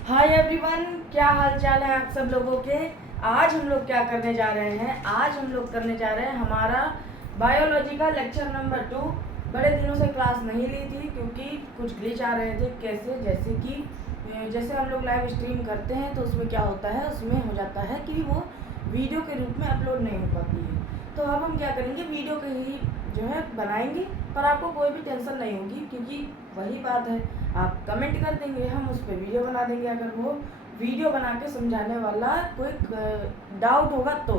Hi everyone, क्या हाल चाल है आप सब लोगों के। आज हम लोग क्या करने जा रहे हैं? आज हम लोग करने जा रहे हैं हमारा बायोलॉजी का लेक्चर नंबर 2। बड़े दिनों से क्लास नहीं ली थी क्योंकि कुछ ग्लिच आ रहे थे। कैसे? जैसे हम लोग लाइव स्ट्रीम करते हैं तो उसमें क्या होता है, उसमें हो जाता है कि वो वीडियो के रूप में अपलोड नहीं हो पाती है। तो अब हम क्या करेंगे, वीडियो के ही जो है बनाएंगे, पर आपको कोई भी टेंशन नहीं होगी क्योंकि वही बात है, आप कमेंट कर देंगे, हम उस पर वीडियो बना देंगे। अगर वो वीडियो बना के समझाने वाला कोई डाउट होगा तो,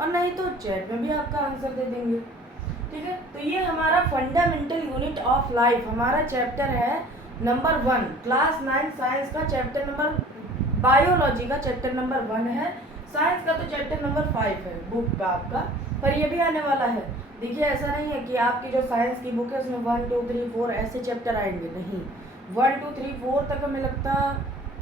और नहीं तो चैट में भी आपका आंसर दे देंगे। ठीक है, तो ये हमारा फंडामेंटल यूनिट ऑफ लाइफ हमारा चैप्टर है नंबर 1, क्लास 9 साइंस का चैप्टर नंबर, बायोलॉजी का चैप्टर नंबर 1 है। साइंस का तो चैप्टर नंबर 5 है बुक का आपका, पर ये भी आने वाला है। देखिए, ऐसा नहीं है कि आपकी जो साइंस की बुक है उसमें 1 2 3 4 ऐसे चैप्टर आएंगे, नहीं। 1 2 3 4 तक हमें लगता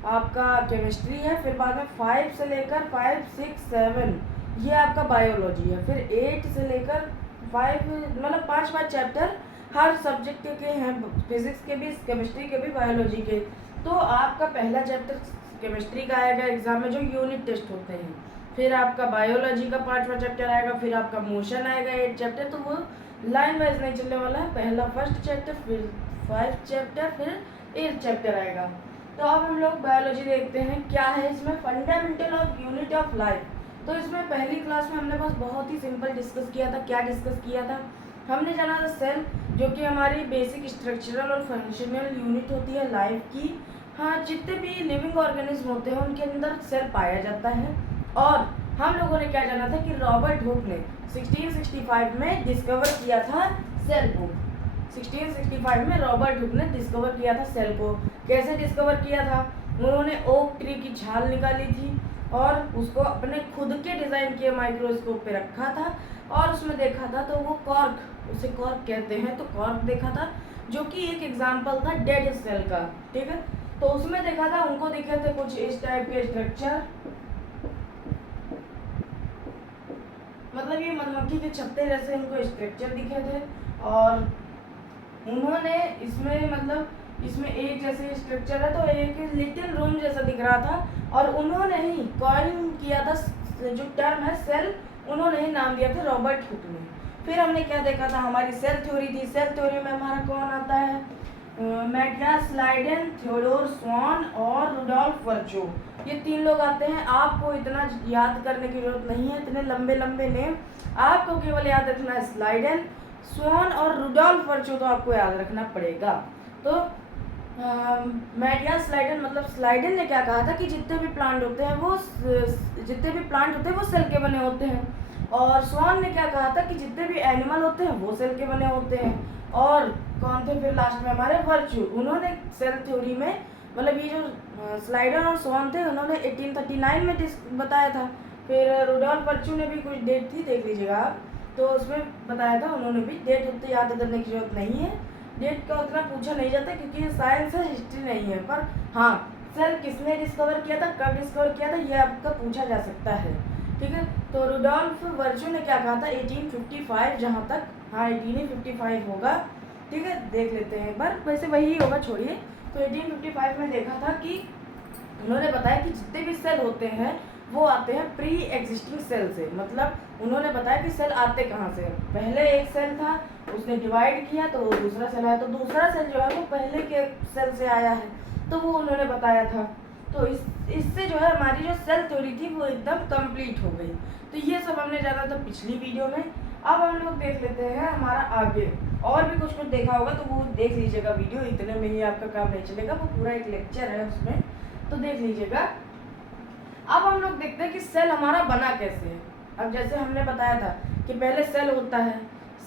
आपका केमिस्ट्री है, फिर बाद में 5 से लेकर 5 6 7 ये आपका बायोलॉजी है, फिर 8 से लेकर 5 मतलब 5 चैप्टर हर सब्जेक्ट के हैं, फिजिक्स के भी, केमिस्ट्री के भी, बायोलॉजी के। तो आपका पहला चैप्टर केमिस्ट्री का आएगा एग्जाम में, जो यूनिट टेस्ट होते हैं। फिर आपका बायोलॉजी का 5वां चैप्टर आएगा, फिर आपका मोशन आएगा 8 चैप्टर। तो वो लाइन वाइज नहीं चलने वाला है, पहला फर्स्ट चैप्टर, फिर 5 चैप्टर, फिर 8 चैप्टर आएगा। तो अब हम लोग बायोलॉजी देखते हैं क्या है इसमें, fundamental of unit of life. तो इसमें पहली क्लास में हमने बस बहुत ही सिंपल डिस्कस किया था। क्या डिस्कस किया था? हमने जाना था सेल, जो कि हमारी बेसिक स्ट्रक्चरल और फंक्शनल यूनिट होती है लाइफ की। हाँ, जितने भी लिविंग ऑर्गेनिज्म होते हैं उनके अंदर सेल पाया जाता है। और हम लोगों ने क्या जाना था कि रॉबर्ट हुक ने 1665 में डिस्कवर किया था सेल को। 1665 में रॉबर्ट हुक ने डिस्कवर किया था सेल को। कैसे डिस्कवर किया था? उन्होंने ओक ट्री की छाल निकाली थी और उसको अपने खुद के डिज़ाइन किए माइक्रोस्कोप पे रखा था, और उसमें देखा था तो वो कॉर्क, उसे कॉर्क कहते हैं, तो कॉर्क देखा था, जो कि एक एग्जाम्पल था डेड सेल का। ठीक है, तो उसमें देखा था, उनको दिखे थे कुछ इस टाइप के स्ट्रक्चर, मतलब ये मधुमक्खी के छत्ते जैसे इनको स्ट्रक्चर दिखे थे। और उन्होंने इसमें, मतलब इसमें एक जैसे स्ट्रक्चर है तो एक लिटिल रूम जैसा दिख रहा था, और उन्होंने ही कॉइन किया था जो टर्म है सेल, उन्होंने ही नाम दिया था रॉबर्ट हुक ने। फिर हमने क्या देखा था, हमारी सेल थ्योरी थी। सेल थ्योरी में हमारा कौन आता है? मैटियास लाइडेन, थियोडोर स्वान और रुडोल्फ वर्चो, ये 3 लोग आते हैं। आपको इतना याद करने की जरूरत नहीं है, इतने लंबे लंबे नेम, आपको केवल याद रखना है स्लाइडेन, स्वान और रुडोल्फ वर्चो, तो आपको याद रखना पड़ेगा। तो मैटियास स्लाइडन, मतलब स्लाइडन ने क्या कहा था कि जितने भी प्लांट होते हैं वो सेल के बने होते हैं। और स्वान ने क्या कहा था कि जितने भी एनिमल होते हैं वो सेल के बने होते हैं। और कौन थे फिर लास्ट में? हमारे वर्चू, उन्होंने सेल थ्योरी में, मतलब ये जो स्लाइडन और स्वान थे, उन्होंने 1839 में बताया था। फिर रुडोल्फ वर्चू ने भी कुछ डेट थी, देख लीजिएगा आप, तो उसमें बताया था उन्होंने भी। डेट उतनी याद करने की जरूरत नहीं है, डेट का उतना पूछा नहीं जाता क्योंकि ये साइंस है, हिस्ट्री नहीं है। पर हाँ, सेल किसने डिस्कवर किया था, कब डिस्कवर किया था, ये आपका पूछा जा सकता है। ठीक है, तो रुडोल्फ वर्चू ने क्या कहा था? 1855 जहाँ तक, हाँ 1855 होगा। ठीक है, देख लेते हैं एक बार, वैसे वही होगा, छोड़िए। तो 1855 में देखा था कि उन्होंने बताया कि जितने भी सेल होते हैं वो आते हैं प्री एग्जिस्टिंग सेल से। मतलब उन्होंने बताया कि सेल आते कहाँ से? पहले एक सेल था, उसने डिवाइड किया तो दूसरा सेल आया, तो दूसरा सेल जो है वो पहले के सेल से आया है, तो वो उन्होंने बताया था। तो इससे जो है हमारी जो सेल थ्योरी थी वो एकदम कंप्लीट हो गई। तो ये सब हमने जाना था पिछली वीडियो में। अब हम लोग देख लेते हैं हमारा आगे, और भी कुछ देखा होगा तो वो देख लीजिएगा वीडियो, इतने में ही आपका काम नहीं चलेगा, वो पूरा एक लेक्चर है उसमें, तो देख लीजिएगा। अब हम लोग देखते हैं कि सेल हमारा बना कैसे है। अब जैसे हमने बताया था कि पहले सेल होता है,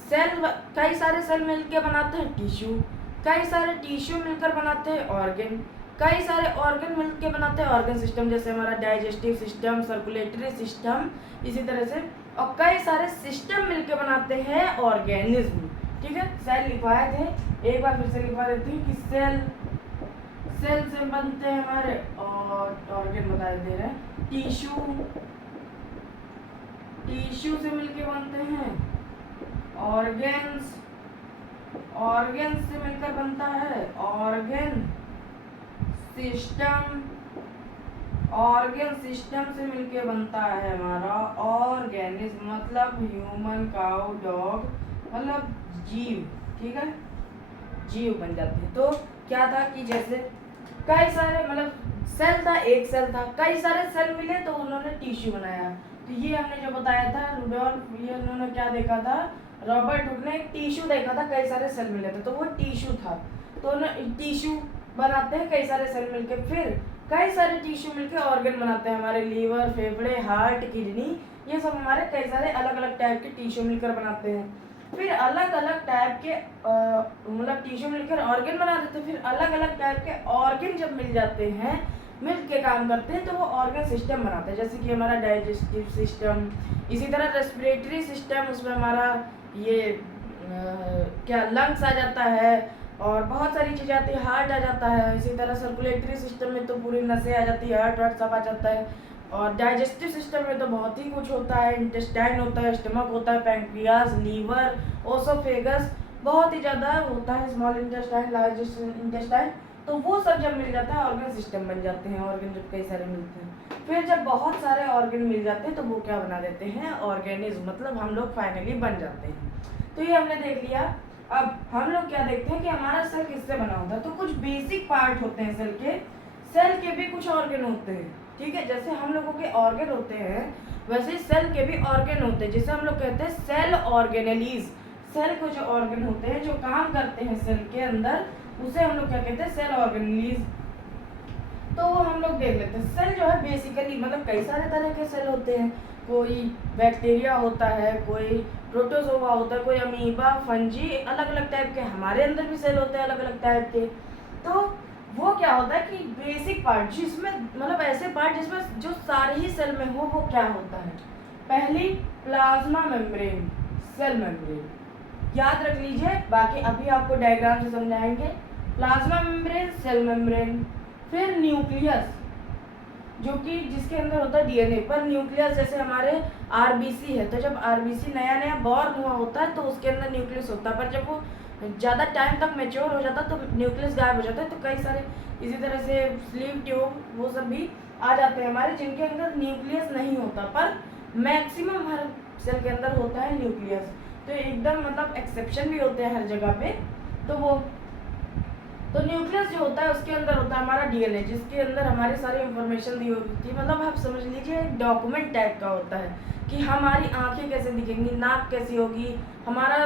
सेल कई सारे सेल मिलकर बनाते हैं टिश्यू, कई सारे टिश्यू मिलकर बनाते हैं ऑर्गन, कई सारे ऑर्गन मिलकर बनाते हैं ऑर्गन सिस्टम, जैसे हमारा डाइजेस्टिव सिस्टम, सर्कुलेटरी सिस्टम, इसी तरह से। और कई सारे सिस्टम मिलकर बनाते हैं ऑर्गेनिज्म। ठीक है, सेल लिखवाए थे, एक बार फिर से लिखवा देती हूँ कि सेल से बनते हैं हमारे, और ऑर्गन बता दे रहे हैं, टिश्यू से मिलके बनते हैं ऑर्गन्स, ऑर्गन्स से मिलकर बनता है ऑर्गन सिस्टम, ऑर्गन सिस्टम से मिलके बनता है हमारा ऑर्गेनिज्म, मतलब ह्यूमन, काउ, डॉग, मतलब जीव, ठीक है, जीव बन जाते हैं। तो क्या था कि जैसे कई सारे मतलब सेल था, एक सेल था, कई सारे सेल मिले तो उन्होंने टिश्यू बनाया। तो ये हमने जो बताया था रुडोल्फ, ये उन्होंने क्या देखा था, रॉबर्ट हुक ने एक टिश्यू देखा था, कई सारे सेल मिले थे तो वो टिश्यू था। तो टिश्यू बनाते हैं कई सारे सेल मिलके, फिर कई सारे टिश्यू मिलके ऑर्गन बनाते हैं, हमारे लीवर, फेफड़े, हार्ट, किडनी, ये सब हमारे कई सारे अलग अलग टाइप के टिश्यू मिलकर बनाते हैं। फिर अलग अलग टाइप के मतलब टिश्यू मिलकर ऑर्गन बना देते हैं। फिर अलग अलग टाइप के ऑर्गन जब मिल जाते हैं, मिल के काम करते हैं, तो वो ऑर्गन सिस्टम बनाते हैं। जैसे कि हमारा डाइजेस्टिव सिस्टम, इसी तरह रेस्पिरेटरी सिस्टम, उसमें हमारा ये क्या लंग्स आ जाता है और बहुत सारी चीज़ें आती है, हार्ट आ जाता है। इसी तरह सर्कुलेटरी सिस्टम में तो पूरी नसें आ जाती है, हार्ट सब आ जाता है। और डाइजेस्टिव सिस्टम में तो बहुत ही कुछ होता है, इंटेस्टाइन होता है, स्टमक होता है, पैंक्रियाज, लीवर, ओसोफेगस, बहुत ही ज़्यादा होता है, स्मॉल इंटेस्टाइन, लार्ज इंटेस्टाइन। तो वो सब जब मिल जाता है ऑर्गन सिस्टम बन जाते हैं, ऑर्गन जब कई सारे मिलते हैं। फिर जब बहुत सारे ऑर्गन मिल जाते हैं तो वो क्या बना देते हैं, ऑर्गेनिज्म, मतलब हम लोग फाइनली बन जाते हैं। तो ये हमने देख लिया। अब हम लोग क्या देखते हैं कि हमारा सेल किससे बना होता है। तो कुछ बेसिक पार्ट होते हैं सेल के भी कुछ ऑर्गन होते हैं, ठीक है। जैसे हम लोगों के ऑर्गन होते हैं वैसे सेल के भी ऑर्गन होते हैं, जिसे हम लोग कहते हैं सेल ऑर्गेनेलीज। सेल के जो ऑर्गन होते हैं जो काम करते हैं सेल के अंदर, उसे हम लोग क्या कहते हैं, सेल ऑर्गेनेलीज। तो वो हम लोग देख लेते हैं। सेल जो है बेसिकली मतलब कई सारे तरह के सेल होते हैं, कोई बैक्टीरिया होता है, कोई प्रोटोजोआ होता है, कोई अमीबा, फंजी, अलग अलग टाइप के हमारे अंदर भी सेल होते हैं अलग अलग टाइप के। तो वो क्या होता है कि बेसिक पार्ट जिसमें मतलब ऐसे पार्ट जिसमें जो सारे ही सेल में हो, वो क्या होता है। पहली प्लाज्मा मेम्ब्रेन, सेल मेम्ब्रेन, याद रख लीजिए, बाकी अभी आपको डायग्राम से समझाएंगे। प्लाज्मा मेम्ब्रेन, सेल मेम्ब्रेन, फिर न्यूक्लियस जो कि जिसके अंदर होता है डीएनए, पर न्यूक्लियस जैसे हमारे आरबीसी है, तो जब आरबीसी नया नया बॉर्न हुआ होता है तो उसके अंदर न्यूक्लियस होता है, पर जब वो ज़्यादा टाइम तक मैच्योर हो जाता है तो न्यूक्लियस गायब हो जाता है। तो कई सारे इसी तरह से स्लीव ट्यूब वो सब भी आ जाते हैं हमारे, जिनके अंदर न्यूक्लियस नहीं होता, पर मैक्सिमम हर सेल के अंदर होता है न्यूक्लियस। तो एकदम मतलब एक्सेप्शन भी होते हैं हर जगह पे। तो न्यूक्लियस जो होता है उसके अंदर होता है हमारा डीएनए, जिसके अंदर हमारी सारी इंफॉर्मेशन दी होती है। मतलब आप समझ लीजिए एक डॉक्यूमेंट टाइप का होता है कि हमारी आंखें कैसे दिखेंगी, नाक कैसी होगी, हमारा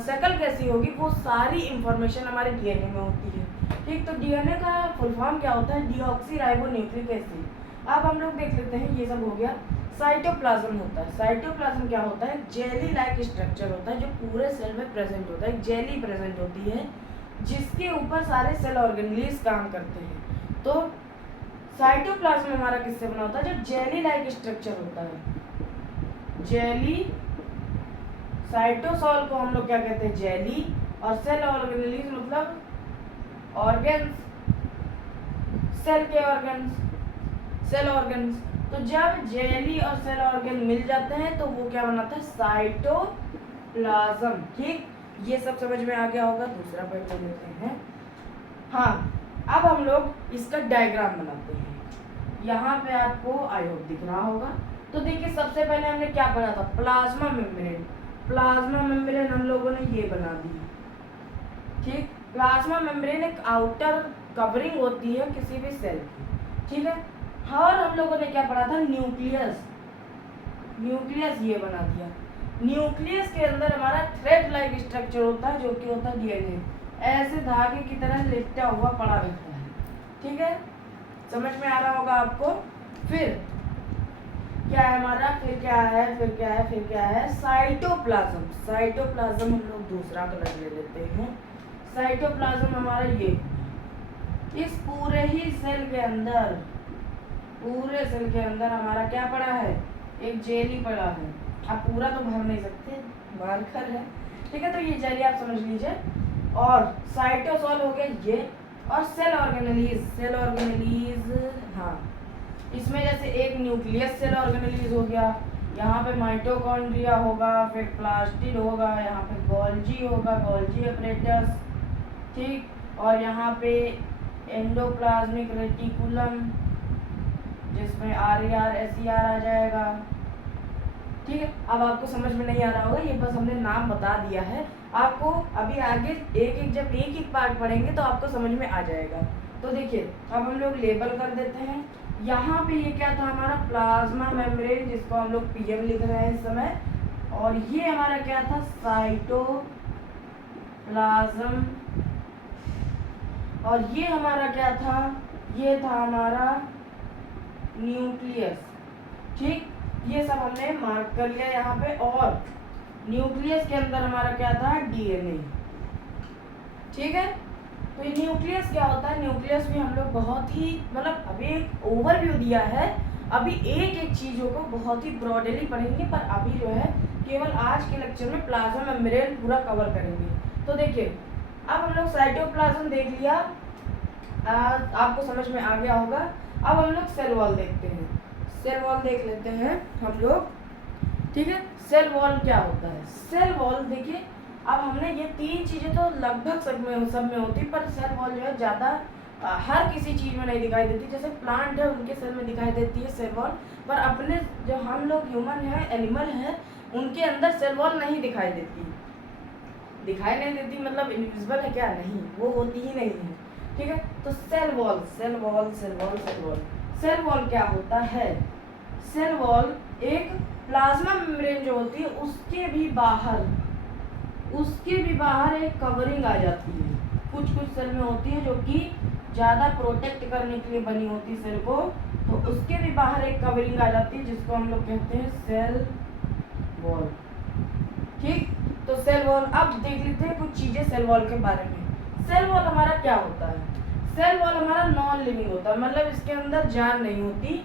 शक्ल कैसी होगी, वो सारी इंफॉर्मेशन हमारे डीएनए में होती है, ठीक। तो डीएनए का फुल फॉर्म क्या होता है, डीऑक्सीराइबोन्यूक्लिक एसिड। अब हम लोग देख लेते हैं, ये सब हो गया। साइटोप्लाज्म होता है। साइटोप्लाज्म क्या होता है, जेली लाइक स्ट्रक्चर होता है जो पूरे सेल में प्रेजेंट होता है, जेली प्रेजेंट होती है जिसके ऊपर सारे सेल ऑर्गेनेलीज काम करते हैं। तो साइटोप्लाज्म हमारा किससे बना होता है, जो जेली लाइक स्ट्रक्चर होता है, जेली। साइटोसॉल को हम लोग क्या कहते हैं, जेली। और सेल ऑर्गेनेलीज मतलब ऑर्गन्स, सेल के ऑर्गन्स, सेल ऑर्गन्स। तो जब जेली और सेल ऑर्गन मिल जाते हैं तो वो क्या बनाता है, साइटोप्लाज्म, ठीक। ये सब समझ में आ गया होगा। दूसरा पॉइंट ले लेते हैं। हाँ, अब हम लोग इसका डायग्राम बनाते हैं। यहाँ पे आपको आई होप दिख रहा होगा। तो देखिए सबसे पहले हमने क्या पढ़ा था, प्लाज्मा मेम्ब्रेन। प्लाज्मा मेम्ब्रेन हम लोगों ने ये बना दी, ठीक। प्लाज्मा मेम्ब्रेन एक आउटर कवरिंग होती है किसी भी सेल की, ठीक है। और हम लोगों ने क्या पढ़ा था, न्यूक्लियस। न्यूक्लियस ये बना दिया। न्यूक्लियस के अंदर हमारा थ्रेड लाइक स्ट्रक्चर होता है जो कि होता है डीएनए, ऐसे धागे की तरह लिपटा हुआ पड़ा रहता है, ठीक है। समझ में आ रहा होगा आपको। फिर क्या है हमारा, फिर क्या है, साइटोप्लाज्म। साइटोप्लाज्म हम लोग दूसरा कलर ले लेते हैं। साइटोप्लाज्म हमारा ये, इस पूरे ही सेल के अंदर, पूरे सेल के अंदर हमारा क्या पड़ा है, एक जेली पड़ा है। आप पूरा तो भर नहीं सकते, मार्कर है, ठीक है। तो ये जेली आप समझ लीजिए। और साइटोसॉल हो गया ये, और सेल ऑर्गेनेलीज। सेल ऑर्गेनेलीज, हाँ, इसमें जैसे एक न्यूक्लियस सेल ऑर्गेनेलीज हो गया, यहाँ पे माइटोकॉन्ड्रिया होगा, फिर प्लास्टिड होगा, यहाँ पे गोल्जी होगा, गोल्जी अपरेटस, ठीक। और यहाँ पे एंडोप्लाज्मिक रेटिकुलम, जिसमें RER SER आ जाएगा। ठीक है, अब आपको समझ में नहीं आ रहा होगा, ये बस हमने नाम बता दिया है। आपको अभी आगे जब एक एक पार्ट पढ़ेंगे तो आपको समझ में आ जाएगा। तो देखिए, अब हम लोग लेबल कर देते हैं। यहाँ पे ये क्या था हमारा प्लाज्मा मेम्ब्रेन, जिसको हम लोग PM लिख रहे हैं इस समय, और ये हमारा क्या था साइटोप्लाज्म, और ये हमारा क्या था, ये था हमारा न्यूक्लियस। ठीक, ये सब हमने मार्क कर लिया यहाँ पे। और न्यूक्लियस के अंदर हमारा क्या था, DNA। ठीक है, तो ये न्यूक्लियस क्या होता है, न्यूक्लियस भी हम लोग बहुत ही मतलब अभी एक ओवरव्यू दिया है, अभी एक एक चीज़ों को बहुत ही ब्रॉडली पढ़ेंगे, पर अभी जो है केवल आज के लेक्चर में प्लाज्मा मेम्ब्रेन पूरा कवर करेंगे। तो देखिए, अब हम लोग साइटोप्लाज्म देख लिया, आपको समझ में आ गया होगा। अब हम लोग सेल वॉल देखते हैं, सेल वॉल देख लेते हैं हम लोग। ठीक है, सेल वॉल क्या होता है, सेल वॉल देखिए, अब हमने ये तीन चीज़ें तो लगभग सब में होती, पर सेल वॉल जो है ज़्यादा हर किसी चीज़ में नहीं दिखाई देती। जैसे प्लांट है उनके सेल में दिखाई देती है सेल वॉल, पर अपने जो हम लोग ह्यूमन है, एनिमल है, उनके अंदर सेल वॉल नहीं दिखाई देती। दिखाई नहीं देती मतलब इनविजिबल है क्या, नहीं, वो होती ही नहीं है। ठीक है, तो cell wall cell wall cell wall cell wall cell wall क्या होता है, सेल वॉल एक प्लाज्मा मेम्ब्रेन जो होती है उसके भी बाहर एक कवरिंग आ जाती है। कुछ सेल में होती है जो कि ज़्यादा प्रोटेक्ट करने के लिए बनी होती है सेल को, तो उसके भी बाहर एक कवरिंग आ जाती है जिसको हम लोग कहते हैं सेल वॉल। ठीक, तो सेल वॉल, अब देख लेते हैं कुछ चीज़ें सेल वॉल के बारे में। सेल वॉल हमारा क्या होता है, सेल वॉल हमारा नॉन लिविंग होता है, मतलब इसके अंदर जान नहीं होती।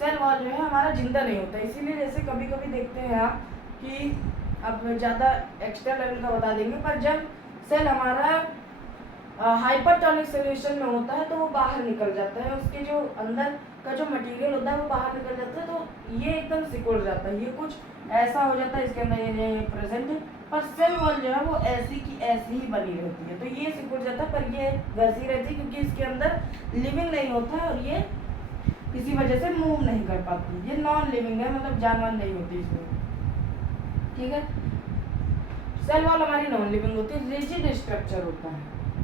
सेल वॉल जो है हमारा जिंदा नहीं होता, इसीलिए जैसे कभी कभी देखते हैं आप कि अब ज़्यादा एक्स्ट्रा लेवल का बता देंगे, पर जब सेल हमारा हाइपरटोनिक सोल्यूशन में होता है तो वो बाहर निकल जाता है, उसके जो अंदर का जो मटेरियल होता है वो बाहर निकल जाता है, तो ये एकदम सिकुड़ जाता है, ये कुछ ऐसा हो जाता है इसके अंदर ये प्रेजेंट है। पर सेल वॉल जो है वो ऐसी की ऐसी ही बनी रहती है, तो ये सिकुड़ जाता है पर ये वैसी रहती है क्योंकि इसके अंदर लिविंग नहीं होता है और ये किसी वजह से मूव नहीं कर पाती। ये नॉन लिविंग है, मतलब जानवर नहीं होती इसमें। ठीक है, सेल वॉल हमारी नॉन लिविंग होती है, रिजिड स्ट्रक्चर होता है,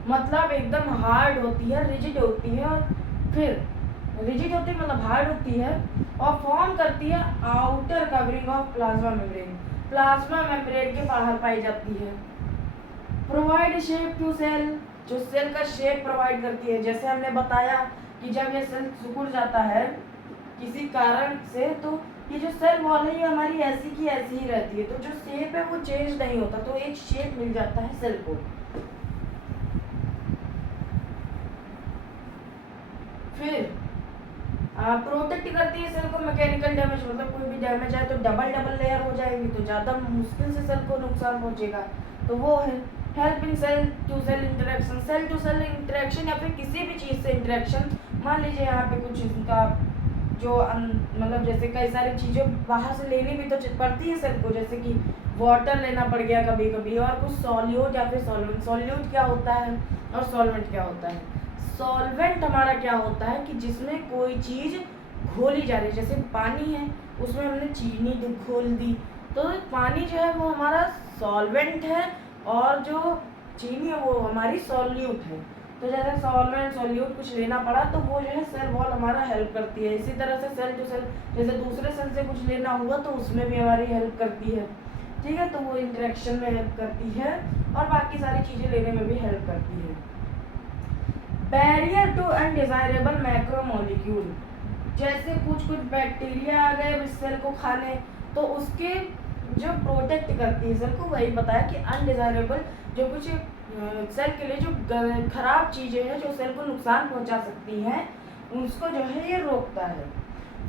मतलब एकदम हार्ड होती है, रिजिड होती है, और फिर रिजिड होती है मतलब हार्ड होती है, और फॉर्म करती है outer covering of plasma membrane, plasma membrane के बाहर पाई जाती है। प्रोवाइड शेप टू सेल, जो सेल का शेप प्रोवाइड करती है। जैसे हमने बताया कि जब ये सेल सिकुड़ जाता है किसी कारण से, तो ये जो सेल वॉल है ये हमारी ऐसी की ऐसी ही रहती है, तो जो शेप है वो चेंज नहीं होता, तो एक शेप मिल जाता है सेल को। फिर प्रोटेक्ट करती है सेल को मैकेनिकल डैमेज, मतलब कोई भी डैमेज आए तो डबल लेयर हो जाएगी, तो ज़्यादा मुश्किल से सेल को नुकसान पहुंचेगा, तो वो है। Help in cell to cell interaction, cell to cell interaction या फिर किसी भी चीज़ से इंटरेक्शन। मान लीजिए यहाँ पे कुछ इनका जो मतलब जैसे कई सारी चीज़ें बाहर से लेनी भी तो पड़ती है सेल को, जैसे कि वाटर लेना पड़ गया कभी कभी, और कुछ सॉल्यूट या फिर सॉल्वेंट। सॉल्यूट क्या होता है और सॉल्वेंट क्या होता है, सॉल्वेंट हमारा क्या होता है कि जिसमें कोई चीज़ घोली जा रही है, जैसे पानी है उसमें हमने चीनी घोल दी, तो पानी जो है वो हमारा सॉल्वेंट है और जो चीनी है वो हमारी सॉल्यूट है। तो जैसे सॉल्वेंट सॉल्यूट कुछ लेना पड़ा तो वो जो है सेल वॉल हमारा हेल्प करती है। इसी तरह से सेल टू सेल, जैसे दूसरे सेल से कुछ लेना हुआ तो उसमें भी हमारी हेल्प करती है। ठीक है, तो वो इंटरेक्शन में हेल्प करती है और बाकी सारी चीज़ें लेने में भी हेल्प करती है। बैरियर टू अनडिजायरेबल मैक्रोमोलिक्यूल, जैसे कुछ बैक्टीरिया आ गए इस सेल को खाने, तो उसके जो प्रोटेक्ट करती है सेल को, वही बताया कि अनडिजायरेबल जो कुछ सेल के लिए जो खराब चीज़ें हैं जो सेल को नुकसान पहुंचा सकती हैं उसको जो है ये रोकता है।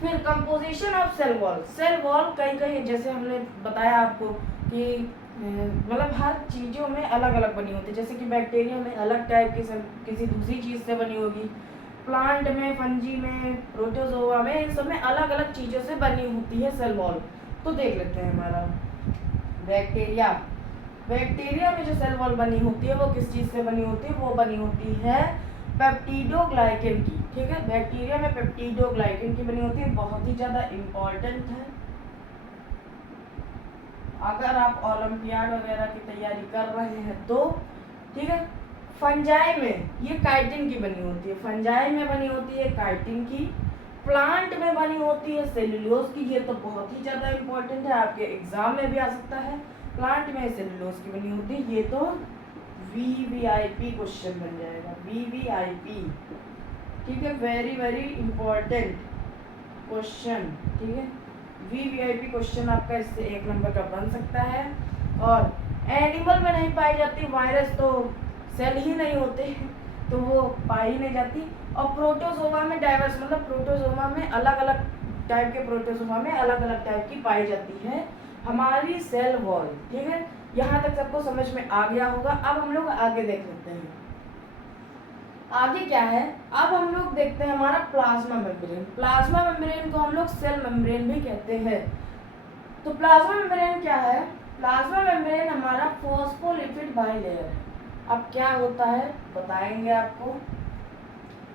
फिर composition of cell wall, cell wall कई जैसे हमने बताया आपको कि मतलब हर चीज़ों में अलग अलग बनी होती है, जैसे कि बैक्टीरिया में अलग टाइप की सेल किसी दूसरी चीज़ से बनी होगी, प्लांट में, फंजी में, प्रोटोजोआ में, इन सब में अलग अलग चीज़ों से बनी होती है सेल वॉल। तो देख लेते हैं हमारा बैक्टीरिया में जो सेल वॉल बनी होती है वो किस चीज़ से बनी होती है, वो बनी होती है पेप्टिडोग्लाइकेन की। ठीक है। बैक्टीरिया में पेप्टिडोग्लाइकन की बनी होती है, बहुत ही ज़्यादा इम्पॉर्टेंट है अगर आप ओलंपियाड वगैरह की तैयारी कर रहे हैं तो। ठीक है। फंजाई में ये काइटिन की बनी होती है, फंजाई में बनी होती है काइटिन की। प्लांट में बनी होती है सेलुलोज की, ये तो बहुत ही ज़्यादा इम्पोर्टेंट है, आपके एग्जाम में भी आ सकता है। प्लांट में सेलुलोज की बनी होती है, ये तो VVIP क्वेश्चन बन जाएगा, VVIP। ठीक है, वेरी वेरी इम्पोर्टेंट क्वेश्चन। ठीक है, VVIP क्वेश्चन आपका इससे 1 नंबर का बन सकता है। और एनिमल में नहीं पाई जाती वायरस, तो सेल ही नहीं होते तो वो पाई ही नहीं जाती। और प्रोटोजोआ में डाइवर्स, मतलब प्रोटोजोआ में अलग अलग टाइप के, प्रोटोजोआ में अलग अलग टाइप की पाई जाती है हमारी सेल वॉल। ठीक है, यहाँ तक सबको समझ में आ गया होगा। अब हम लोग आगे देख लेते हैं, आगे क्या है। अब हम लोग देखते हैं हमारा प्लाज्मा मेम्ब्रेन। प्लाज्मा मेम्ब्रेन को हम लोग सेल मेम्ब्रेन भी कहते हैं। तो प्लाज्मा मेम्ब्रेन क्या है? प्लाज्मा मेम्ब्रेन हमारा फॉस्फोलिपिड बाइलेयर है। अब क्या होता है बताएंगे आपको,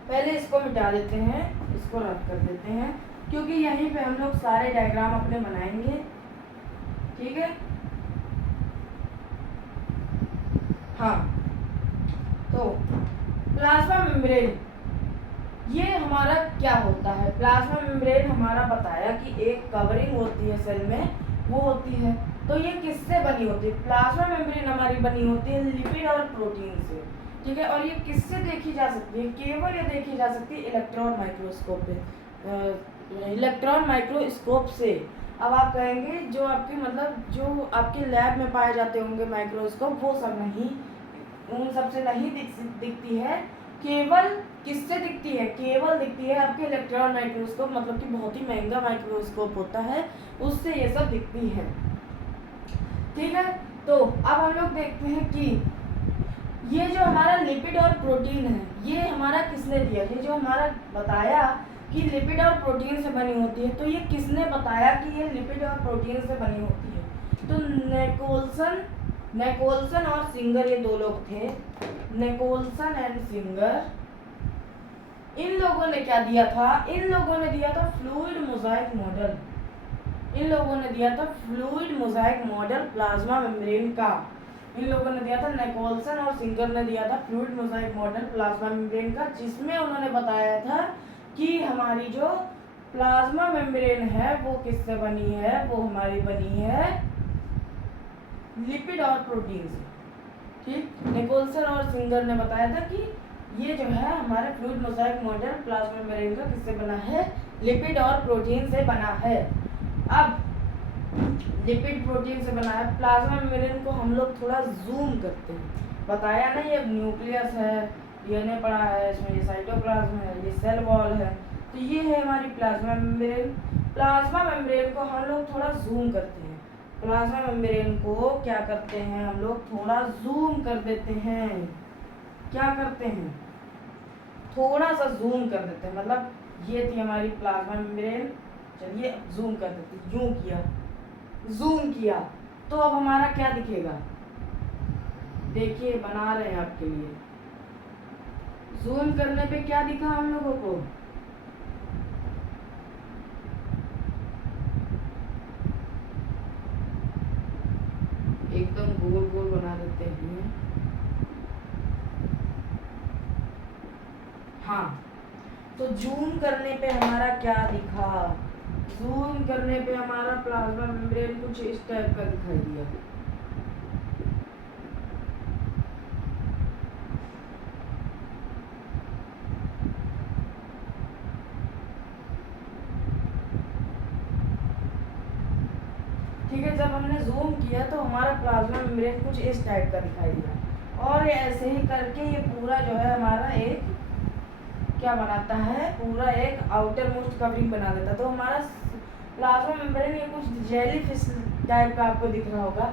पहले इसको मिटा देते हैं, इसको रद्द कर देते हैं, क्योंकि यहीं पे हम लोग सारे डायग्राम अपने बनाएंगे। ठीक है, हाँ। तो प्लाज्मा मेम्ब्रेन ये हमारा क्या होता है? प्लाज्मा मेम्ब्रेन हमारा बताया कि एक कवरिंग होती है सेल में, वो होती है। तो ये किससे बनी होती है? प्लाज्मा मेम्ब्रेन हमारी बनी होती है लिपिड और प्रोटीन से। ठीक है, और ये किससे देखी जा सकती है? केवल ये देखी जा सकती है इलेक्ट्रॉन माइक्रोस्कोप पे, इलेक्ट्रॉन माइक्रोस्कोप से। अब आप कहेंगे जो आपकी मतलब जो आपके लैब में पाए जाते होंगे माइक्रोस्कोप, वो सब नहीं, उन सबसे नहीं दिखती है, केवल किससे दिखती है? केवल दिखती है आपके इलेक्ट्रॉन माइक्रोस्कोप, मतलब कि बहुत ही महंगा माइक्रोस्कोप होता है, उससे ये सब दिखती है। ठीक है, तो अब हम लोग देखते हैं कि ये जो हमारा लिपिड और प्रोटीन है, ये हमारा किसने दिया? ये जो हमारा बताया कि लिपिड और प्रोटीन से बनी होती है, तो ये किसने बताया कि ये लिपिड और प्रोटीन से बनी होती है? तो नेकोल्सन और सिंगर, ये 2 लोग थे, नेकोल्सन एंड सिंगर। इन लोगों ने क्या दिया था? इन लोगों ने दिया था फ्लूइड मोजाइक मॉडल। इन लोगों ने दिया था fluid Mosaic model plasma membrane का। इन लोगों ने दिया था, नेकोल्सन और सिंगर ने दिया था fluid Mosaic model plasma membrane का, जिसमें उन्होंने बताया था कि हमारी जो प्लाज्मा मेम्ब्रेन है वो किससे बनी है? वो हमारी बनी है लिपिड और प्रोटीन से। ठीक, निकोल्सन और सिंगर ने बताया था कि ये जो है हमारे fluid Mosaic model plasma membrane का किससे बना है? लिपिड और प्रोटीन से बना है। अब लिपिड प्रोटीन से बना है। प्लाज्मा मेम्ब्रेन को हम लोग थोड़ा जूम करते हैं, बताया ना ये न्यूक्लियस है, डीएनए पड़ा है इसमें, ये साइटोप्लाज्म है, ये सेल वॉल है, तो ये है हमारी प्लाज्मा मेम्ब्रेन। प्लाज्मा मेम्ब्रेन को हम लोग थोड़ा जूम करते हैं, प्लाज्मा मेम्ब्रेन को क्या करते हैं हम लोग? थोड़ा जूम कर देते हैं। क्या करते हैं? थोड़ा सा जूम कर देते हैं, मतलब ये थी हमारी प्लाज्मा मेम्ब्रेन, चलिए जूम कर देते हैं, यूं किया, जूम किया, तो अब हमारा क्या दिखेगा? देखिए बना रहे हैं आपके लिए, जूम करने पे क्या दिखा हम लोगों को? एकदम गोल गोल बना देते हैं। हाँ, तो जूम करने पे हमारा क्या दिखा? जूम करने पे हमारा प्लाज्मा मेम्ब्रेन कुछ इस टाइप का दिखाई दिया। ठीक है, जब हमने जूम किया तो हमारा प्लाज्मा मेम्ब्रेन कुछ इस टाइप का दिखाई दिया, और ऐसे ही करके ये पूरा जो है हमारा एक क्या बनाता है? पूरा एक आउटर मोस्ट कवरिंग बना देता। तो हमारा प्लाज्मा मेम्ब्रेन ये कुछ जेलीफिश टाइप का आपको दिख रहा होगा।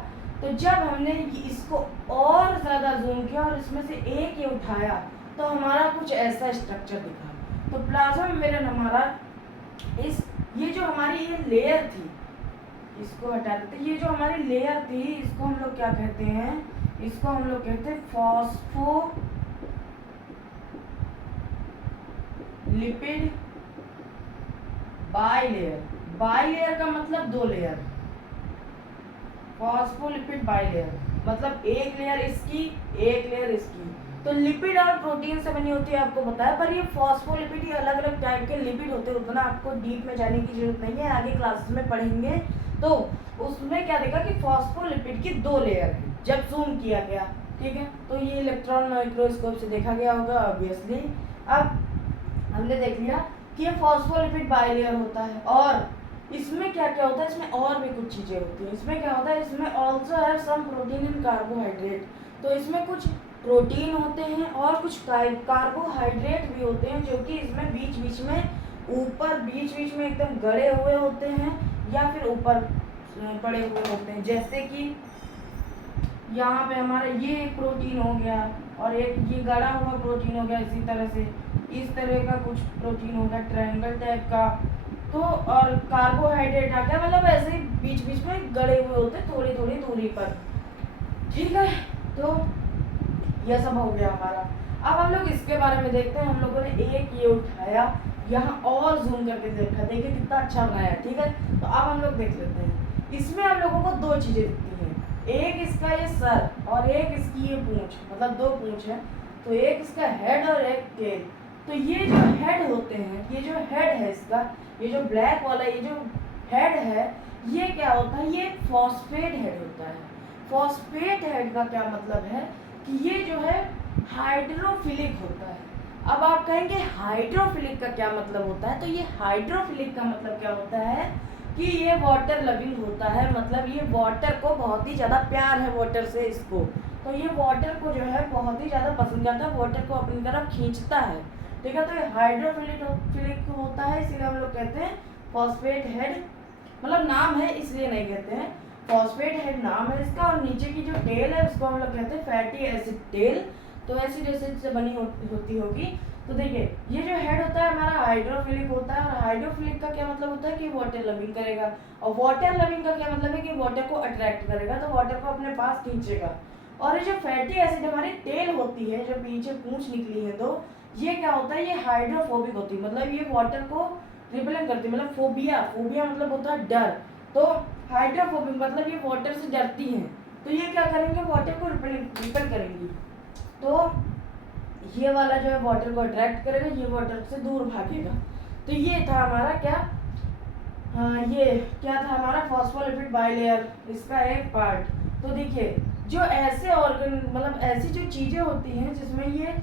तो जब हमने इसको और ज़्यादा जूम किया और इसमें से एक ही उठाया, तो हमारा कुछ ऐसा स्ट्रक्चर दिखा। तो प्लाज्मा मेम्ब्रेन हमारा ये जो हमारी ये लेयर थी, इसको हटा देते। ये जो हमारी लेयर थी, इसको हम लोग क्या कहते हैं? इसको हम लोग कहते हैं लिपिड बाइलेयर। बाइलेयर का मतलब 2 लेयर, फॉस्फोलिपिड बाइलेयर मतलब एक लेयर इसकी एक लेयर इसकी। तो लिपिड और प्रोटीन से बनी होती है आपको पता है, पर ये फॉस्फोलिपिड ये अलग अलग टाइप के लिपिड होते हैं, उतना आपको डीप में जाने की जरूरत नहीं है, आगे क्लासेस में पढ़ेंगे। तो उसमें क्या देखा कि फॉस्फोलिपिड की 2 लेयर है जब जूम किया गया, ठीक है। तो ये इलेक्ट्रॉन माइक्रोस्कोप से देखा गया होगा ऑब्वियसली। अब हमने देख लिया कि ये फॉस्फोलिपिड बाइलेयर होता है, और इसमें क्या क्या होता है, इसमें और भी कुछ चीज़ें होती हैं। इसमें क्या होता है, इसमें ऑल्सो है सम प्रोटीन एंड कार्बोहाइड्रेट। तो इसमें कुछ प्रोटीन होते हैं और कुछ कार्बोहाइड्रेट भी होते हैं, जो कि इसमें बीच बीच में ऊपर बीच बीच में एकदम गड़े हुए होते हैं या फिर ऊपर पड़े हुए होते हैं। जैसे कि यहाँ पे हमारा ये एक प्रोटीन हो गया और एक ये गड़ा हुआ प्रोटीन हो गया, इसी तरह से इस तरह का कुछ प्रोटीन हो गया ट्रायंगल टाइप का। तो और कार्बोहाइड्रेट आ गया, मतलब ऐसे ही बीच बीच में गड़े हुए होते हैं थोड़ी थोड़ी दूरी पर, ठीक है। तो यह सब हो गया हमारा। अब हम लोग इसके बारे में देखते हैं। हम लोगों ने एक ये उठाया, यहाँ और जूम करके देखा, देखिए कितना अच्छा बनाया, ठीक है। तो अब हम लोग देख लेते हैं। इसमें हम लोगों को 2 चीज़ें दिखती हैं, एक इसका ये सर और एक इसकी ये पूंछ, मतलब 2 पूंछ है। तो एक इसका हेड और एक टेल। तो ये जो हेड होते हैं, ये जो हेड है इसका, ये जो ब्लैक वाला ये जो हेड है, ये क्या होता है, ये फॉस्फेट हेड होता है। फॉस्फेट हेड का क्या मतलब है कि ये जो है हाइड्रोफिलिक होता है। अब आप कहेंगे हाइड्रोफिलिक का क्या मतलब होता है, तो ये हाइड्रोफिलिक का मतलब क्या होता है कि ये वाटर लविंग होता है, मतलब ये वाटर को बहुत ही ज़्यादा प्यार है वाटर से इसको। तो ये वाटर को जो है बहुत ही ज़्यादा पसंद करता है, वाटर को अपनी तरफ खींचता है, ठीक है। तो ये हाइड्रोफिलिक होता है, इसीलिए हम लोग कहते हैं फॉस्फेट हेड, मतलब नाम है इसलिए नहीं कहते हैं, फॉस्फेट हेड नाम है इसका। और नीचे की जो टेल है उसको हम लोग कहते हैं फैटी एसिड टेल। तो एसिड एसिड से बनी होती होगी। तो देखिए ये जो हेड होता है हमारा हाइड्रोफिलिक होता है, और हाइड्रोफिलिक का क्या मतलब होता है कि वाटर लविंग करेगा, और वाटर लविंग का क्या मतलब है कि वाटर को अट्रैक्ट करेगा, तो वाटर को अपने पास खींचेगा। और ये जो फैटी एसिड हमारी टेल होती है, जो पीछे पूंछ निकली है, तो ये क्या होता है, ये हाइड्रोफोबिक होती है, मतलब ये वाटर को रिपेलेंट करती है, मतलब फोबिया मतलब होता है डर। तो हाइड्रोफोबिक मतलब ये वाटर से डरती हैं, तो ये क्या करेंगे, वाटर को रिपेल करेंगी। तो ये वाला जो है वाटर को अट्रैक्ट करेगा, ये वाटर से दूर भागेगा। तो ये था हमारा क्या, ये क्या था हमारा फॉस्फोलिपिड बाइलेयर, इसका एक पार्ट। तो देखिए जो ऐसे ऑर्गन मतलब ऐसी जो चीज़ें होती हैं जिसमें ये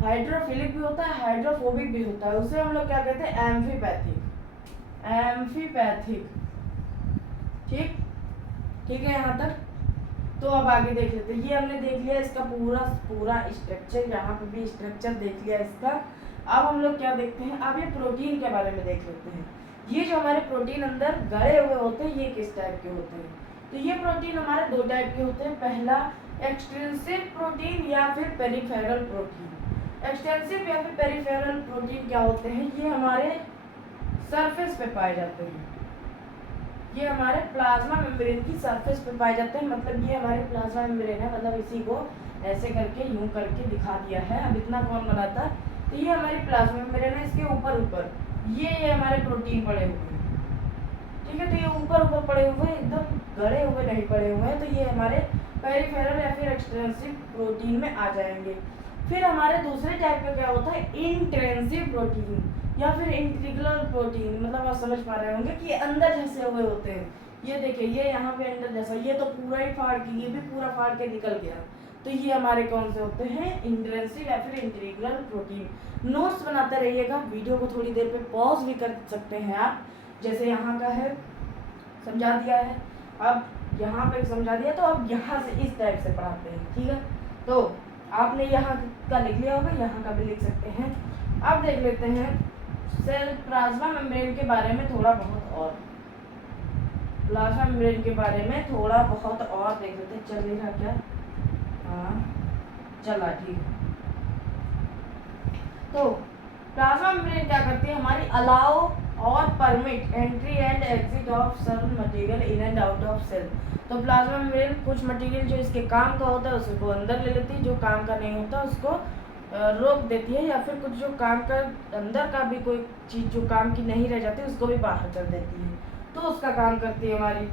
हाइड्रोफिलिक भी होता है हाइड्रोफोबिक भी होता है, उसे हम लोग क्या कहते हैं, एम्फीपैथिक। ठीक है यहाँ तक। तो अब आगे देख लेते हैं। ये हमने देख लिया इसका पूरा स्ट्रक्चर, यहाँ पे भी स्ट्रक्चर देख लिया इसका। अब हम लोग क्या देखते हैं, अब ये प्रोटीन के बारे में देख लेते हैं। ये जो हमारे प्रोटीन अंदर गड़े हुए होते हैं, ये किस टाइप के होते हैं, तो ये प्रोटीन हमारे 2 टाइप के होते हैं। पहला एक्सटेंसिव प्रोटीन या फिर पेरिफेरल प्रोटीन। एक्सटेंसिव या फिर पेरिफेरल प्रोटीन क्या होते हैं, ये हमारे सरफेस पे पाए जाते हैं, ये हमारे प्लाज्मा मेम्ब्रेन की सरफेस पे पाए जाते हैं। मतलब ये हमारे प्लाज्मा मेम्ब्रेन है, मतलब इसी को ऐसे करके यूं करके दिखा दिया है, अब इतना कौन बनाता। तो ये हमारी प्लाज्मा मेम्ब्रेन है, इसके ऊपर ये हमारे प्रोटीन पड़े हुए हैं, ठीक है। तो ये ऊपर पड़े हुए हैं, एकदम गड़े हुए नहीं पड़े हुए हैं, तो ये हमारे पेरिफेरल या फिर एक्सटेंसिव प्रोटीन में आ जाएंगे। फिर हमारे दूसरे टाइप का क्या होता है, इंट्रिंसिक प्रोटीन या फिर इंटीग्रल प्रोटीन, मतलब आप समझ पा रहे होंगे कि ये अंदर जैसे हुए होते हैं। ये देखिए ये यहाँ पे अंदर जैसा, ये तो पूरा ही फाड़ के, ये भी पूरा फाड़ के निकल गया। तो ये हमारे कौन से होते हैं, इंट्रिंसिक या फिर इंटीग्रल प्रोटीन। नोट्स बनाते रहिएगा, वीडियो को थोड़ी देर पे पॉज भी कर सकते हैं आप, जैसे यहाँ का है समझा दिया है, अब यहाँ पे समझा दिया, तो अब यहाँ से इस टाइप से पढ़ाते हैं, ठीक है। तो आपने यहाँ का लिख लिया होगा, यहाँ का भी लिख सकते हैं। अब देख लेते हैं सेल प्लाज्मा मेम्ब्रेन के बारे में थोड़ा बहुत और, प्लाज्मा मेम्ब्रेन के बारे में थोड़ा बहुत और देख लेते हैं। चल रहा क्या, हाँ चला, ठीक है। तो प्लाज्मा मेम्ब्रेन क्या करती है, हमारी अलाउ और permit entry and exit of certain material in and out of cell. तो प्लाज्मा मेम्ब्रेन कुछ मटेरियल जो इसके काम का होता है उसको अंदर ले लेती है, जो काम का नहीं होता उसको रोक देती है, या फिर कुछ जो काम का अंदर का भी कोई चीज़ जो काम की नहीं रह जाती उसको भी बाहर कर देती है, तो उसका काम करती है हमारी।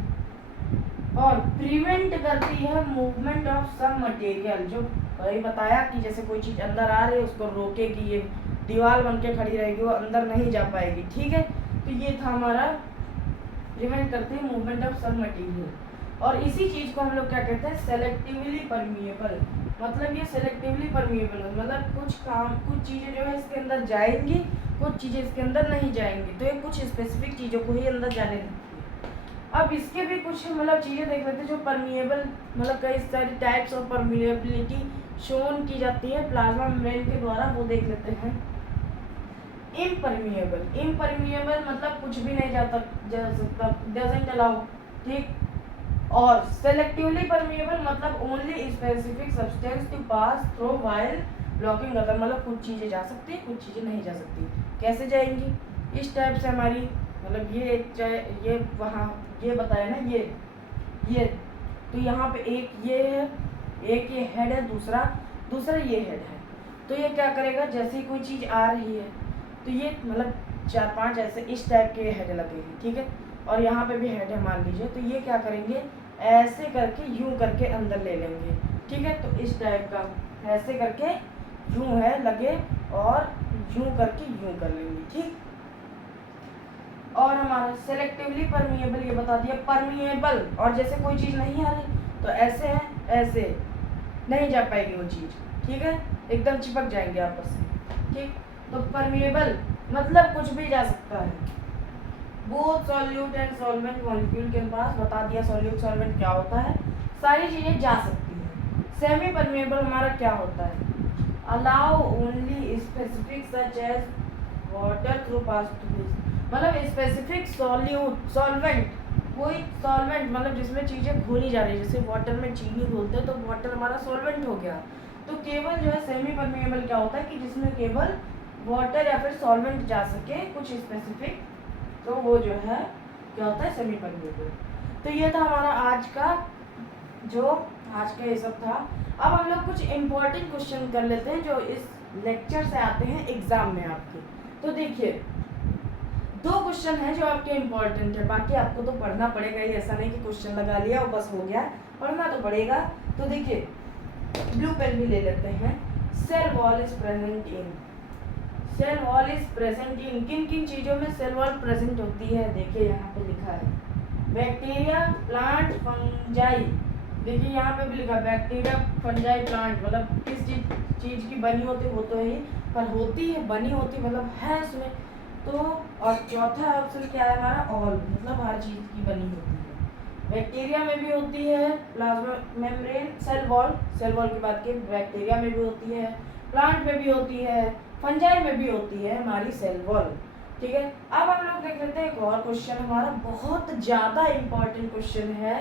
और प्रिवेंट करती है मूवमेंट ऑफ सम मटेरियल, जो वही बताया कि जैसे कोई चीज़ अंदर आ रही है उसको रोकेगी, ये दीवार बन के खड़ी रहेगी, वो अंदर नहीं जा पाएगी। ठीक है, तो ये था हमारा प्रिवेंट करती है मूवमेंट ऑफ सम मटेरियल। और इसी चीज़ को हम लोग क्या कहते हैं, सेलेक्टिवली परमिएबल। मतलब ये सेलेक्टिवली परमिएबल मतलब कुछ चीज़ें जो है इसके अंदर जाएंगी, कुछ चीज़ें इसके अंदर नहीं जाएंगी, तो ये कुछ स्पेसिफिक चीज़ों को ही अंदर जाने देती है। अब इसके भी कुछ मतलब चीज़ें देख लेते हैं जो परमिएबल, मतलब कई सारी टाइप्स ऑफ परमिएबिलिटी शोन की जाती है प्लाज्मा मेम्ब्रेन के द्वारा, वो देख लेते हैं। इम्परमिएबल मतलब कुछ भी नहीं जा सकता, डजंट अलाउ। ठीक। और सेलेक्टिवली परमिएबल मतलब only specific substance to pass through while blocking other, मतलब कुछ चीज़ें जा सकती है, कुछ चीज़ें नहीं जा सकती। कैसे जाएंगी, इस टाइप से हमारी, मतलब ये वहाँ ये बताया ना, ये तो यहाँ पे एक ये है, एक ये हेड है, दूसरा ये हेड है। तो ये क्या करेगा, जैसे ही कोई चीज़ आ रही है तो ये मतलब 4-5 ऐसे इस टाइप के हेड लगे हैं। ठीक है, और यहाँ पे भी हेड है मान लीजिए, तो ये क्या करेंगे, ऐसे करके यूं करके अंदर ले लेंगे। ठीक है, तो इस टाइप का ऐसे करके यूं है लगे, और यूं करके यूं कर लेंगे। ठीक। और हमारा सेलेक्टिवली परमिएबल ये बता दिया, परमिएबल और जैसे कोई चीज़ नहीं आ रही तो ऐसे है, ऐसे नहीं जा पाएगी वो चीज़। ठीक है, एकदम चिपक जाएंगे आपस में। ठीक, तो परमिएबल मतलब कुछ भी जा सकता है। Both solute and solvent molecule के पास बता दिया सॉल्यूट सॉल्वेंट क्या होता है, सारी चीज़ें जा सकती हैं। सेमी परमिएबल हमारा क्या होता है, allow only specific such as water through pass to this, मतलब स्पेसिफिक सॉल्वेंट, कोई सॉल्वेंट मतलब जिसमें चीज़ें घोली जा रही है, जैसे वाटर में चीनी घोलते हैं तो वाटर हमारा सॉल्वेंट हो गया। तो केवल जो है सेमी परमिएबल क्या होता है कि जिसमें केवल वाटर या फिर सॉल्वेंट जा सके कुछ स्पेसिफिक, तो वो जो है क्या होता है, सेमी परमिएबल। तो ये था हमारा आज का ये सब था। अब हम लोग कुछ इम्पोर्टेंट क्वेश्चन कर लेते हैं जो इस लेक्चर से आते हैं एग्जाम में आपके। तो देखिए 2 क्वेश्चन हैं जो आपके इम्पोर्टेंट है, बाकी आपको तो पढ़ना पड़ेगा ही, ऐसा नहीं कि क्वेश्चन लगा लिया और बस हो गया, पढ़ना तो पड़ेगा। तो देखिए ब्लू पेन भी ले लेते हैं। Cell wall is present in, cell wall is present in, किन किन चीज़ों में सेल वॉल प्रेजेंट होती है, देखिए यहाँ पे लिखा है बैक्टीरिया, प्लांट, फंजाई। देखिए यहाँ पे भी लिखा बैक्टीरिया, फंजाई, प्लांट, मतलब किस चीज़ की बनी होती है वो तो है, पर होती है, बनी होती मतलब है उसमें। तो और चौथा ऑप्शन क्या है हमारा, ऑल, मतलब हर चीज़ की बनी होती है। बैक्टीरिया में भी होती है प्लाज्मा मेम्ब्रेन, सेल वॉल की बात की, बैक्टीरिया में भी होती है, प्लांट में भी होती है, फंजाई में भी होती है हमारी सेल वॉल। ठीक है, अब हम लोग देख लेते हैं एक और क्वेश्चन, हमारा बहुत ज़्यादा इम्पोर्टेंट क्वेश्चन है।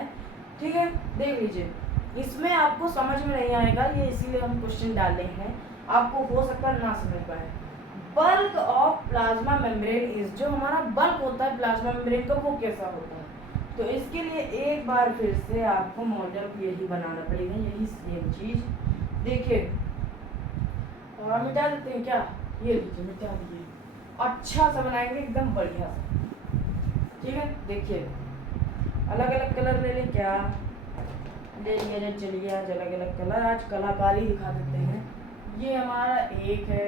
ठीक है, देख लीजिए, इसमें आपको समझ में नहीं आएगा, ये इसीलिए हम क्वेश्चन डाले हैं, आपको हो सकता है ना समझ पाए। Bulk of plasma membrane is, जो हमारा बल्क होता है प्लाज्मा मेम्ब्रेन का वो कैसा होता है, तो इसके लिए एक बार फिर से आपको मॉडल यही बनाना पड़ेगा, यही सेम चीज़। देखिए और मिटा देते हैं क्या, ये लीजिए मिटा दीजिए, अच्छा सा बनाएंगे एकदम बढ़िया सा। ठीक है, देखिए अलग अलग कलर ले लें, क्या ले लिया, चलिए आज अलग अलग कलर, आज कलाकारी दिखा देते हैं। ये हमारा एक है,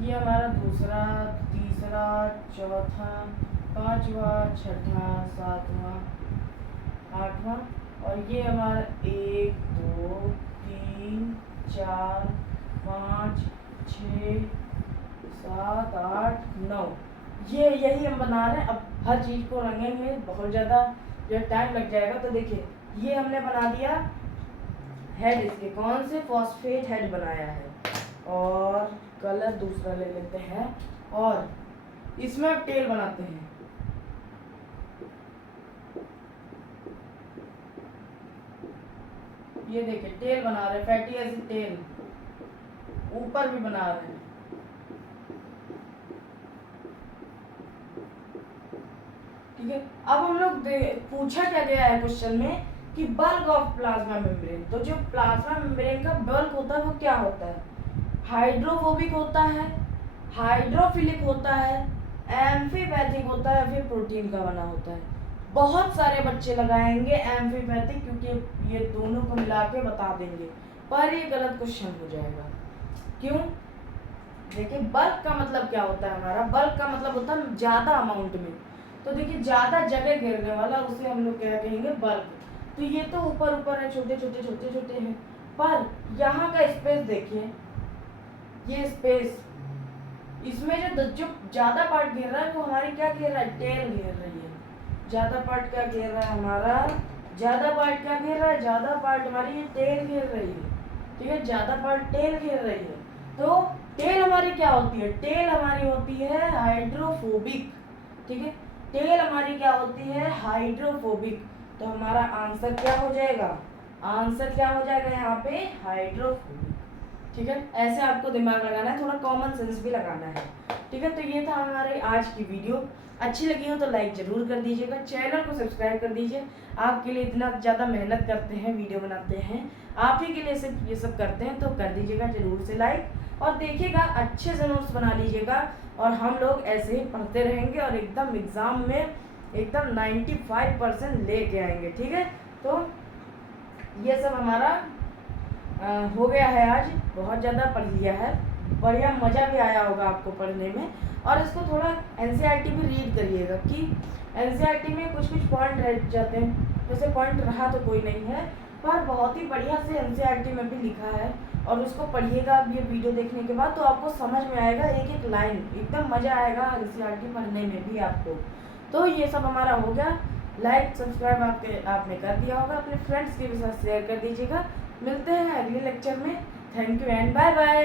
ये हमारा दूसरा, तीसरा, चौथा, पांचवा, छठा, सातवां, आठवां, और ये हमारा 1 2 3 4 5 6 7 8 9, ये यही हम बना रहे हैं। अब हर चीज़ को रंगेंगे, बहुत ज़्यादा जो टाइम लग जाएगा। तो देखिए ये हमने बना दिया हेड, इसके कौन से फॉस्फेट हेड बनाया है, और कलर दूसरा ले लेते हैं, और इसमें अब टेल बनाते हैं। ये देखिए टेल बना रहे हैं, फैटी एसिड टेल, ऊपर भी बना रहे हैं। ठीक है, अब हम लोग पूछा क्या गया है क्वेश्चन में कि बल्क ऑफ प्लाज्मा मेम्ब्रेन, तो जो प्लाज्मा मेम्ब्रेन का बल्क होता है वो क्या होता है, हाइड्रोफोबिक होता है, हाइड्रोफिलिक होता है, एम्फीपैथिक होता है, फिर प्रोटीन का बना होता है। बहुत सारे बच्चे लगाएंगे एम्फीपैथिक, क्योंकि ये दोनों को मिला के बता देंगे, पर ये गलत क्वेश्चन हो जाएगा। क्यों? देखिए बल्क का मतलब क्या होता है हमारा, बल्क का मतलब होता है ज़्यादा अमाउंट में। तो देखिए ज़्यादा जगह घेरने वाला उसे हम लोग क्या कहेंगे, बल्क। तो ये तो ऊपर ऊपर है, छोटे छोटे छोटे छोटे हैं, पर यहाँ का स्पेस देखिए, ये स्पेस, इसमें जो ज़्यादा पार्ट घेर रहा है वो हमारी क्या घेर रहा है, टेल घेर रही है। ज़्यादा पार्ट क्या घेर रहा है हमारा, ज़्यादा पार्ट क्या घेर रहा है, ज़्यादा पार्ट हमारी ये टेल घेर रही है। ठीक है, ज़्यादा पार्ट टेल घेर रही है। तो टेल हमारी क्या होती है, टेल हमारी होती है हाइड्रोफोबिक। ठीक है, टेल हमारी क्या होती है, हाइड्रोफोबिक। तो हमारा आंसर क्या हो जाएगा, आंसर क्या हो जाएगा यहाँ पे, हाइड्रोफोबिक। ठीक है, ऐसे आपको दिमाग लगाना है, थोड़ा कॉमन सेंस भी लगाना है। ठीक है, तो ये था हमारे आज की वीडियो। अच्छी लगी हो तो लाइक ज़रूर कर दीजिएगा, चैनल को सब्सक्राइब कर दीजिए। आपके लिए इतना ज़्यादा मेहनत करते हैं, वीडियो बनाते हैं, आप ही के लिए सिर्फ ये सब करते हैं, तो कर दीजिएगा ज़रूर से लाइक। और देखिएगा, अच्छे से नोट्स बना लीजिएगा, और हम लोग ऐसे ही पढ़ते रहेंगे और एकदम एग्ज़ाम में एकदम 95% लेके आएंगे। ठीक है, तो ये सब हमारा हो गया है। आज बहुत ज़्यादा पढ़ लिया है, बढ़िया मज़ा भी आया होगा आपको पढ़ने में। और इसको थोड़ा एनसीईआरटी भी रीड करिएगा, कि एनसीईआरटी में कुछ कुछ पॉइंट रह जाते हैं, वैसे पॉइंट रहा तो कोई नहीं है, पर बहुत ही बढ़िया से एनसीईआरटी में भी लिखा है। और उसको पढ़िएगा अब ये वीडियो देखने के बाद, तो आपको समझ में आएगा एक एक लाइन, एकदम मज़ा आएगा एनसीईआरटी पढ़ने में भी आपको। तो ये सब हमारा हो गया। लाइक सब्सक्राइब आपने कर दिया होगा, अपने फ्रेंड्स के भी साथ शेयर कर दीजिएगा। मिलते हैं अगले लेक्चर में। Thank you and bye bye.